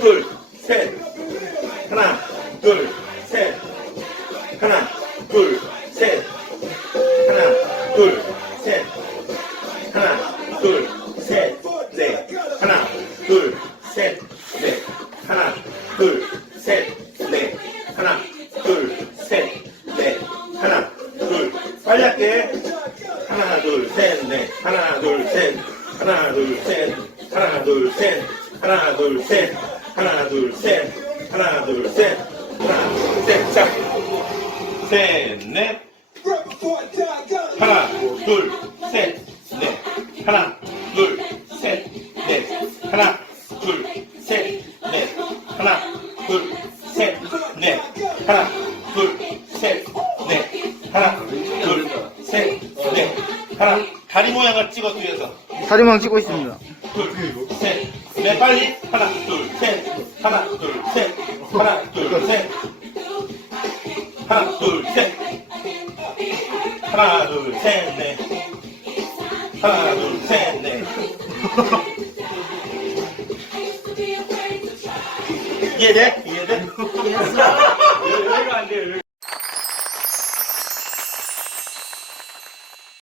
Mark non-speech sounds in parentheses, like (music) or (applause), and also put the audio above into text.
둘, 셋. 하나, 둘, 셋. 하나, 둘, 셋. 하나, 둘, 셋. 하나, 둘, 셋, 넷. 하나, 둘, 셋, 넷. 하나, 둘, 셋, 넷. 하나, 둘, 셋, 넷. 하나, 둘, 빨리 할게. 하나, 둘, 셋, 넷. 하나, 둘, 셋. 하나, 둘, 셋. 하나, 둘, 셋. 하나, 둘, 셋. 하나, 둘, 셋. 하나, 둘, 셋. 하나, 둘, 셋. 자. 셋, 넷. 하나, 둘, 셋, 넷. 하나, 둘, 셋, 넷. 하나, 둘, 셋, 넷. 하나, 둘, 셋, 넷. 하나, 둘, 셋, 넷. 하나, 둘, 셋, 넷. 하나, 다리 모양을 찍어 뒤에서. 다리망 찍고 있습니다. 둘, 셋, 넷, 빨리. 하나, 둘, 셋. 하나, 둘, 셋. 하나, 둘, 셋. 하나, 둘, 셋. 하나, 둘, 셋, 넷. 하나, 둘, 셋, 넷. (laughs) 이해돼? 이해돼?